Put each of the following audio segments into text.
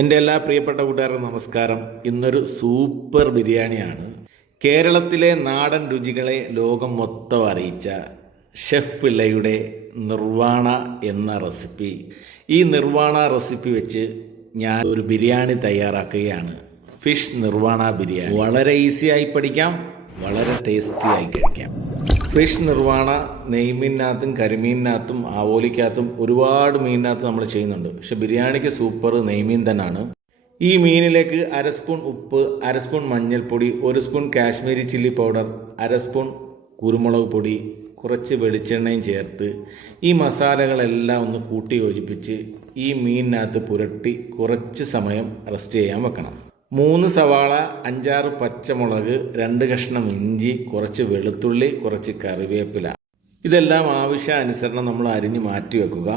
എൻ്റെ എല്ലാ പ്രിയപ്പെട്ട കൂട്ടുകാർക്കും നമസ്കാരം. ഇന്നൊരു സൂപ്പർ ബിരിയാണിയാണ്. കേരളത്തിലെ നാടൻ രുചികളെ ലോകം മൊത്തം അറിയിച്ച ഷെഫ് പിള്ളയുടെ നിർവാണ എന്ന റെസിപ്പി. ഈ നിർവാണ റെസിപ്പി വെച്ച് ഞാൻ ഒരു ബിരിയാണി തയ്യാറാക്കുകയാണ്. ഫിഷ് നിർവാണ ബിരിയാണി. വളരെ ഈസിയായി പഠിക്കാം, വളരെ ടേസ്റ്റിയായി കഴിക്കാം. ഫിഷ് നിർവാണ നെയ്മീനകത്തും കരിമീനിനകത്തും ആവോലിക്കകത്തും ഒരുപാട് മീനിനകത്ത് നമ്മൾ ചെയ്യുന്നുണ്ട്. പക്ഷെ ബിരിയാണിക്ക് സൂപ്പർ നെയ്മീൻ തന്നെയാണ്. ഈ മീനിലേക്ക് 1/2 സ്പൂൺ ഉപ്പ്, 1/2 സ്പൂൺ മഞ്ഞൾപ്പൊടി, 1 spoon Kashmiri chilli powder, 1/2 spoon കുരുമുളക് പൊടി, കുറച്ച് വെളിച്ചെണ്ണയും ചേർത്ത് ഈ മസാലകളെല്ലാം ഒന്ന് കൂട്ടി യോജിപ്പിച്ച് ഈ മീനിനകത്ത് പുരട്ടി കുറച്ച് സമയം റെസ്റ്റ് ചെയ്യാൻ വെക്കണം. 3 സവാള, 5-6 പച്ചമുളക്, 2 കഷ്ണം ഇഞ്ചി, കുറച്ച് വെളുത്തുള്ളി, കുറച്ച് കറിവേപ്പില, ഇതെല്ലാം ആവശ്യാനുസരണം നമ്മൾ അരിഞ്ഞ് മാറ്റി വെക്കുക.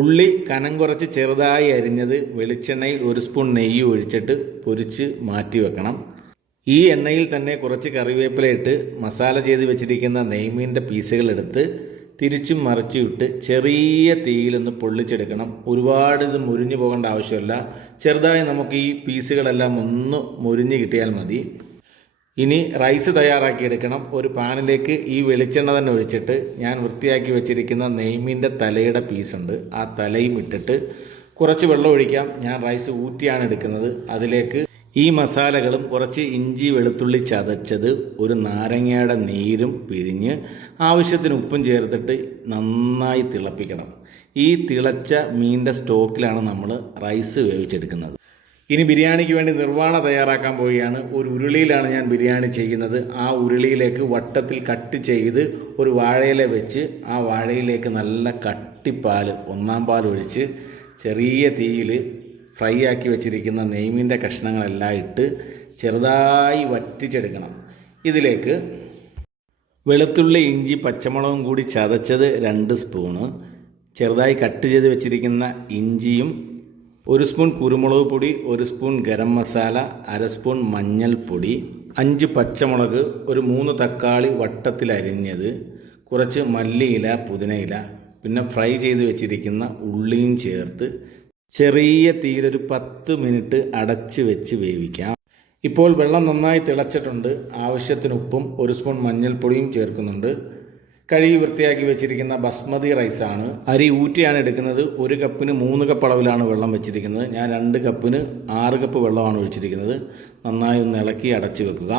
ഉള്ളി കനം കുറച്ച് ചെറുതായി അരിഞ്ഞത് വെളിച്ചെണ്ണയിൽ 1 സ്പൂൺ നെയ്യ് ഒഴിച്ചിട്ട് പൊരിച്ച് മാറ്റി വെക്കണം. ഈ എണ്ണയിൽ തന്നെ കുറച്ച് കറിവേപ്പില ഇട്ട് മസാല ചെയ്ത് വെച്ചിരിക്കുന്ന നെയ്മീൻ്റെ പീസുകൾ എടുത്ത് തിരിച്ചും മറിച്ചും ഇട്ട് ചെറിയ തീയിലൊന്ന് പൊള്ളിച്ചെടുക്കണം. ഒരുപാട് ഇത് മുരിഞ്ഞു പോകേണ്ട ആവശ്യമില്ല. ചെറുതായി നമുക്ക് ഈ പീസുകളെല്ലാം ഒന്ന് മുരിഞ്ഞ് കിട്ടിയാൽ മതി. ഇനി റൈസ് തയ്യാറാക്കിയെടുക്കണം. ഒരു പാനിലേക്ക് ഈ വെളിച്ചെണ്ണ തന്നെ ഒഴിച്ചിട്ട് ഞാൻ വൃത്തിയാക്കി വെച്ചിരിക്കുന്ന നെയ്മീൻ്റെ തലയുടെ പീസുണ്ട്, ആ തലയും ഇട്ടിട്ട് കുറച്ച് വെള്ളം ഒഴിക്കാം. ഞാൻ റൈസ് ഊറ്റിയാണ് എടുക്കുന്നത്. അതിലേക്ക് ഈ മസാലകളും കുറച്ച് ഇഞ്ചി വെളുത്തുള്ളി ചതച്ചത്, ഒരു നാരങ്ങയുടെ നീരും പിഴിഞ്ഞ് ആവശ്യത്തിന് ഉപ്പും ചേർത്തിട്ട് നന്നായി തിളപ്പിക്കണം. ഈ തിളച്ച മീനിൻ്റെ സ്റ്റോക്കിലാണ് നമ്മൾ റൈസ് വേവിച്ചെടുക്കുന്നത്. ഇനി ബിരിയാണിക്ക് വേണ്ടി നിർവാണ തയ്യാറാക്കാൻ പോവുകയാണ്. ഒരു ഉരുളിയിലാണ് ഞാൻ ബിരിയാണി ചെയ്യുന്നത്. ആ ഉരുളിയിലേക്ക് വട്ടത്തിൽ കട്ട് ചെയ്ത് ഒരു വാഴയില വെച്ച് ആ വാഴയിലേക്ക് നല്ല കട്ടിപ്പാൽ, 1-ാം പാൽ ഒഴിച്ച് ചെറിയ തീയിൽ ഫ്രൈ ആക്കി വെച്ചിരിക്കുന്ന നെയ്മീൻ്റെ കഷ്ണങ്ങളെല്ലാം ഇട്ട് ചെറുതായി വറ്റിച്ചെടുക്കണം. ഇതിലേക്ക് വെളുത്തുള്ളി, ഇഞ്ചി, പച്ചമുളകും കൂടി ചതച്ചത് 2 സ്പൂണ്, ചെറുതായി കട്ട് ചെയ്ത് വെച്ചിരിക്കുന്ന ഇഞ്ചിയും, 1 സ്പൂൺ കുരുമുളക് പൊടി, 1 സ്പൂൺ ഗരം മസാല, 1/2 സ്പൂൺ മഞ്ഞൾപ്പൊടി, 5 പച്ചമുളക്, ഒരു 3 തക്കാളി വട്ടത്തിൽ അരിഞ്ഞത്, കുറച്ച് മല്ലിയില, പുതിനയില, പിന്നെ ഫ്രൈ ചെയ്ത് വെച്ചിരിക്കുന്ന ഉള്ളിയും ചേർത്ത് ചെറിയ തീയിലൊരു 10 മിനിറ്റ് അടച്ച് വെച്ച് വേവിക്കാം. ഇപ്പോൾ വെള്ളം നന്നായി തിളച്ചിട്ടുണ്ട്. ആവശ്യത്തിന് ഉപ്പും 1 സ്പൂൺ മഞ്ഞൾപ്പൊടിയും ചേർക്കുന്നുണ്ട്. കഴുകി വൃത്തിയാക്കി വെച്ചിരിക്കുന്ന ബസ്മതി റൈസാണ്. അരി ഊറ്റിയാണ് എടുക്കുന്നത്. 1 കപ്പിന് 3 കപ്പ് അളവിലാണ് വെള്ളം വെച്ചിരിക്കുന്നത്. ഞാൻ 2 കപ്പിന് 6 കപ്പ് വെള്ളമാണ് ഒഴിച്ചിരിക്കുന്നത്. നന്നായി ഒന്ന് ഇളക്കി അടച്ചു വെക്കുക.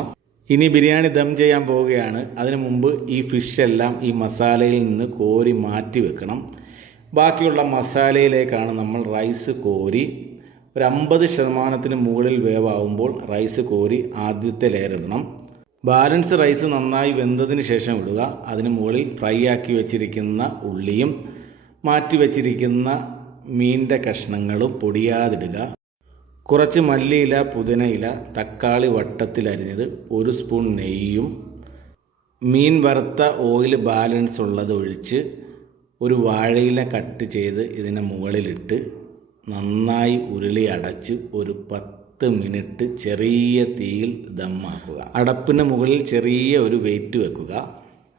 ഇനി ബിരിയാണി ദം ചെയ്യാൻ പോവുകയാണ്. അതിനു മുമ്പ് ഈ ഫിഷെല്ലാം ഈ മസാലയിൽ നിന്ന് കോരി മാറ്റി വെക്കണം. ബാക്കിയുള്ള മസാലയിലേക്കാണ് നമ്മൾ റൈസ് കോരി ഒരു 50% മുകളിൽ വേവാകുമ്പോൾ റൈസ് കോരി ആദ്യത്തെ ലെയർ ഇടണം. ബാലൻസ് റൈസ് നന്നായി വെന്തതിന് ശേഷം ഇടുക. അതിന് മുകളിൽ ഫ്രൈ ആക്കി വെച്ചിരിക്കുന്ന ഉള്ളിയും മാറ്റി വെച്ചിരിക്കുന്ന മീനിൻ്റെ കഷ്ണങ്ങളും പൊടിയാതിടുക. കുറച്ച് മല്ലിയില, പുതിനയില, തക്കാളി വട്ടത്തിൽ അരിഞ്ഞത്, 1 സ്പൂൺ നെയ്യും മീൻ വറുത്ത ഓയിൽ ബാലൻസ് ഉള്ളത് ഒഴിച്ച് ഒരു വാഴയില കട്ട് ചെയ്ത് ഇതിന് മുകളിലിട്ട് നന്നായി ഉരുളി അടച്ച് ഒരു 10 മിനിറ്റ് ചെറിയ തീയിൽ ദമ്മാക്കുക. അടപ്പിന് മുകളിൽ ചെറിയ ഒരു വെയിറ്റ് വെക്കുക.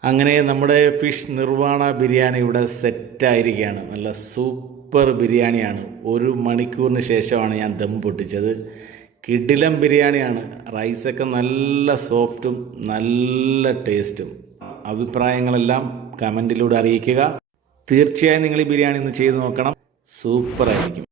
അങ്ങനെ നമ്മുടെ ഫിഷ് നിർവാണ ബിരിയാണി ഇവിടെ സെറ്റായിരിക്കുകയാണ്. നല്ല സൂപ്പർ ബിരിയാണിയാണ്. 1 മണിക്കൂറിന് ശേഷമാണ് ഞാൻ ദം പൊട്ടിച്ചത്. കിടിലം ബിരിയാണിയാണ്. റൈസൊക്കെ നല്ല സോഫ്റ്റും നല്ല ടേസ്റ്റും. അഭിപ്രായങ്ങളെല്ലാം കമൻറ്റിലൂടെ അറിയിക്കുക. തീർച്ചയായും നിങ്ങൾ ഈ ബിരിയാണി ഒന്ന് ചെയ്ത് നോക്കണം. സൂപ്പറായിരിക്കും.